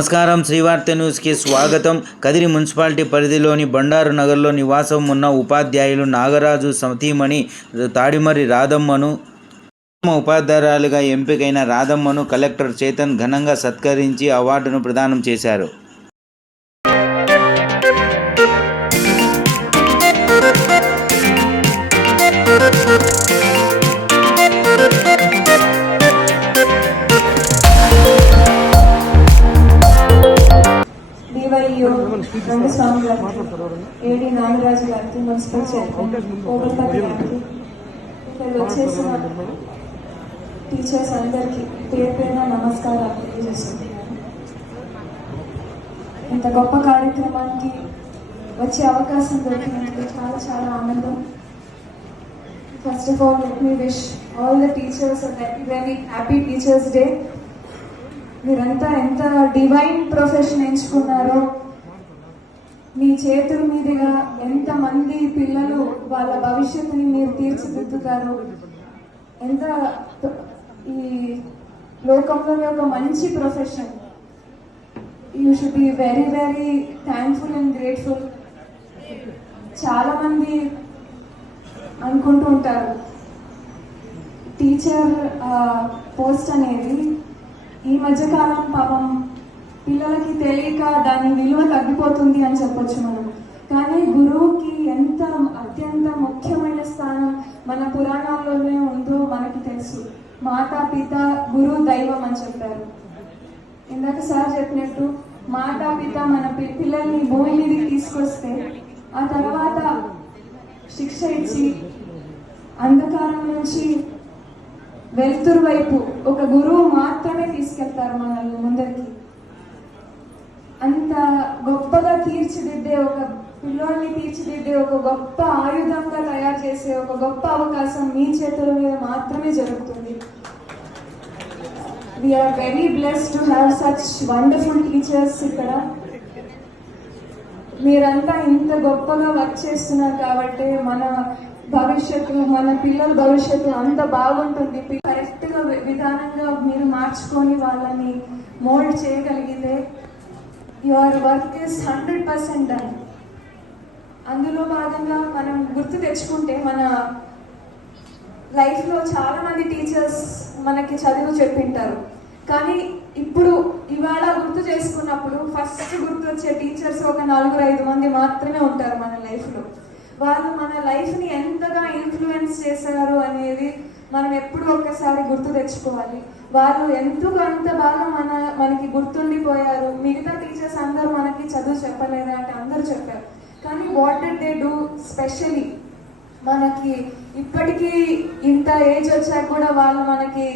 నమస్కారం, శ్రీవార్త న్యూస్కి స్వాగతం. కదిరి మున్సిపాలిటీ పరిధిలోని బండారు నగర్లో నివాసం ఉన్న ఉపాధ్యాయులు నాగరాజు సతీమణి తాడిమర్రి రాధమ్మను ఉపాధ్యాయులుగా ఎంపికైన రాధమ్మను కలెక్టర్ చేతన్ ఘనంగా సత్కరించి అవార్డును ప్రదానం చేశారు. రంగస్వామి గారికి, ఏడి నాగరాజు గారికి, మున్సిపల్ చైర్మన్ ఓబల్పల్లి గారికి, ఇక్కడ వచ్చేసిన టీచర్స్ అందరికీ పేరు పేరున నమస్కారాలు తెలియజేస్తున్నాను. ఇంత గొప్ప కార్యక్రమానికి వచ్చే అవకాశం దొరికినందుకు చాలా చాలా ఆనందం. First of all let me wish all the teachers very happy teachers day. మీరంతా ఎంత డివైన్ ప్రొఫెషన్ ఎంచుకున్నారో, మీ చేతుల మీదుగా ఎంతమంది పిల్లలు వాళ్ళ భవిష్యత్తుని మీరు తీర్చిదిద్దుతారు. ఎంత ఈ లోకంలో ఒక మంచి profession. You should be very very thankful and grateful. చాలా మంది అనుకుంటూ ఉంటారు టీచర్ పోస్ట్ అనేది ఈ మధ్యకాలం పాపం పిల్లలకి తెలియక దాని విలువ తగ్గిపోతుంది అని చెప్పొచ్చు మనం. కానీ గురువుకి ఎంత అత్యంత ముఖ్యమైన స్థానం మన పురాణాల్లోనే ఉందో మనకి తెలుసు. మాతా పిత గురు దైవం అని చెప్పారు. ఇందాక సార్ చెప్పినట్టు మాతా పిత మన పిల్లల్ని భూమి మీదకి తీసుకొస్తే ఆ తర్వాత శిక్ష ఇచ్చి అంధకారం నుంచి వెలుతురు వైపు ఒక గురువు మాత్రమే తీసుకెళ్తారు మనల్ని ముందరికి. అంత గొప్పగా తీర్చిదిద్దే ఒక పిల్లోడిని తీర్చిదిద్దే ఒక గొప్ప ఆయుధంగా తయారు చేసే ఒక గొప్ప అవకాశం మీ చేతుల మీద మాత్రమే జరుగుతుంది. We are very blessed to have such wonderful teachers. ఇక్కడ మీరంతా ఇంత గొప్పగా వర్క్ చేస్తున్నారు కాబట్టి మన భవిష్యత్తు, మన పిల్లల భవిష్యత్తు అంత బాగుంటుంది. కరెక్ట్గా విధానంగా మీరు మార్చుకొని వాళ్ళని మోల్డ్ చేయగలిగితే యువర్ వర్క్ ఇస్ 100% డన్. అందులో భాగంగా మనం గుర్తు తెచ్చుకుంటే మన లైఫ్లో చాలా మంది టీచర్స్ మనకి చదువు చెప్పింటారు. కానీ ఇప్పుడు ఇవాళ గుర్తు చేసుకున్నప్పుడు ఫస్ట్ గుర్తు వచ్చే టీచర్స్ ఒక 4-5 మంది మాత్రమే ఉంటారు మన లైఫ్లో. వాళ్ళు మన లైఫ్ని ఎంతగా ఇన్ఫ్లుయెన్స్ చేశారు అనేది మనం ఎప్పుడూ ఒక్కసారి గుర్తు తెచ్చుకోవాలి. వాళ్ళు ఎందుకు అంత బాగా మనకి గుర్తుండిపోయారు. మిగతా టీచర్స్ అందరూ మనకి చదువు చెప్పలేదా అంటే అందరూ చెప్పారు. కానీ what did they do especially? మనకి ఇప్పటికీ ఇంత ఏజ్ వచ్చాక కూడా వాళ్ళు మనకి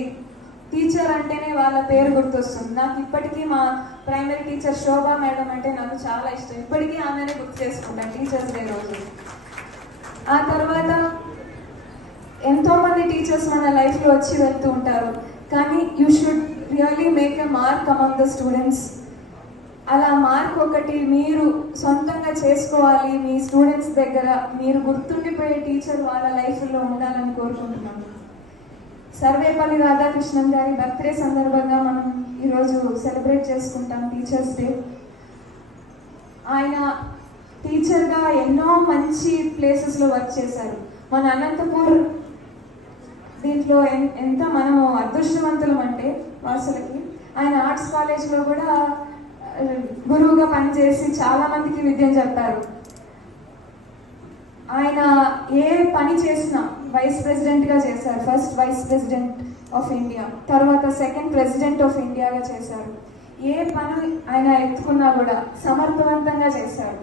టీచర్ అంటేనే వాళ్ళ పేరు గుర్తొస్తుంది. నాకు ఇప్పటికీ మా ప్రైమరీ టీచర్ శోభా మేడం అంటే నాకు చాలా ఇష్టం. ఇప్పటికీ ఆమెనే గుర్తు చేసుకుంటాను టీచర్స్ డే రోజు. ఆ తర్వాత ఎంతోమంది టీచర్స్ మన లైఫ్లో వచ్చి వెళ్తూ ఉంటారు. కానీ you should really make a mark among the students. అలా మార్క్ ఒకటి మీరు సొంతంగా చేసుకోవాలి. మీ స్టూడెంట్స్ దగ్గర మీరు గుర్తుండిపోయే టీచర్ వాళ్ళ లైఫ్లో ఉండాలని కోరుకుంటున్నాను. సర్వేపల్లి రాధాకృష్ణన్ గారి బర్త్డే సందర్భంగా మనం ఈరోజు సెలబ్రేట్ చేసుకుంటాం టీచర్స్ డే. ఆయన టీచర్గా ఎన్నో మంచి ప్లేసెస్లో వర్క్ చేశారు. మన అనంతపూర్ దీంట్లో ఎంత మనము అదృష్టవంతులం అంటే వాసులకి ఆయన ఆర్ట్స్ కాలేజ్లో కూడా గురువుగా పనిచేసి చాలా మందికి విద్యను చెప్పారు. ఆయన ఏ పని చేసినా వైస్ ప్రెసిడెంట్గా చేశారు. First vice president of India, తర్వాత సెకండ్ ప్రెసిడెంట్ ఆఫ్ ఇండియాగా చేశారు. ఏ పని ఆయన ఎత్తుకున్నా కూడా సమర్థవంతంగా చేశారు.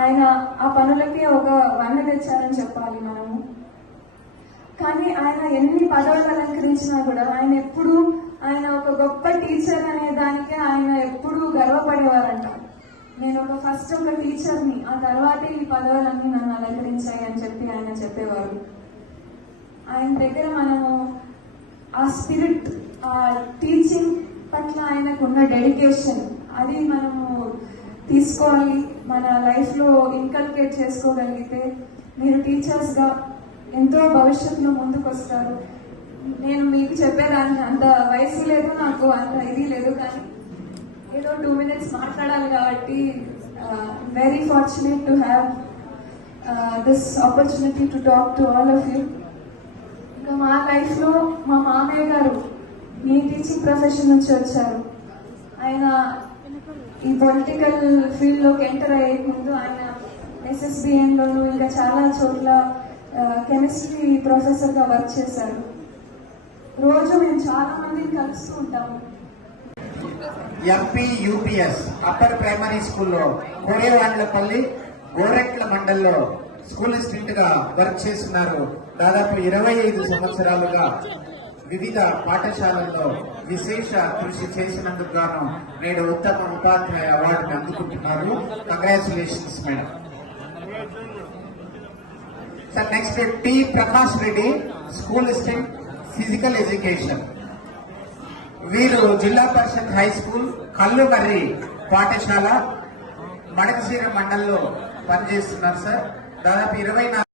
ఆయన ఆ పనులకి ఒక వన్నె తెచ్చారని చెప్పాలి మనము. కానీ ఆయన ఎన్ని పదవులు అలంకరించినా కూడా ఆయన ఒక గొప్ప టీచర్ అనే దానికే ఆయన ఎప్పుడూ గర్వపడేవారంట. నేను ఒక టీచర్ని, ఆ తర్వాతే ఈ పదవులన్నీ నన్ను అలంకరించాయి అని చెప్పి ఆయన చెప్పేవారు. ఆయన దగ్గర మనము ఆ స్పిరిట్, ఆ టీచింగ్ పట్ల ఆయనకున్న డెడికేషన్ అది మనము తీసుకోవాలి. మన లైఫ్లో ఇన్కల్కేట్ చేసుకోగలిగితే మీరు టీచర్స్గా ఎంతో భవిష్యత్తులో ముందుకు వస్తారు. నేను మీకు చెప్పేదాన్ని అంత వయసు లేదు, నాకు అంత ఇది లేదు, కానీ ఏదో 2 minutes మాట్లాడాలి కాబట్టి very fortunate to have this opportunity to talk to all of you. ఇంకా మా లైఫ్లో మా మామయ్య గారు మీ టీచింగ్ ప్రొఫెషన్ నుంచి వచ్చారు. ఆయన ఈ పొలిటికల్ ఫీల్డ్లోకి ఎంటర్ అయ్యే ముందు ఆయన SSBNలోను ఇంకా చాలా చోట్ల కెమిస్ట్రీ ప్రొఫెసర్గా వర్క్ చేశారు. రోజు మేము చాలా మందిని కలుస్తూ ఉంటాము. ఎంపీ యూపీఎస్ అప్పర్ ప్రైమరీ స్కూల్లో కోరేవాండ్లపల్లి గోరెట్ల మండల్లో స్కూల్ అసిస్టెంట్ గా వర్క్ చేస్తున్నారు. దాదాపు 25 సంవత్సరాలుగా వివిధ పాఠశాలల్లో విశేష కృషి చేసినందుకు గాను నేడు ఉత్తమ ఉపాధ్యాయ అవార్డుని అందుకుంటున్నారు. Congratulations madam. Sir next T Prakash Reddy, school assistant physical education. వీరు జిల్లా పరిషత్ హై స్కూల్ కల్లుమర్రి పాఠశాల మడకశీర మండలంలో పనిచేస్తున్నారు సార్. దాదాపు 24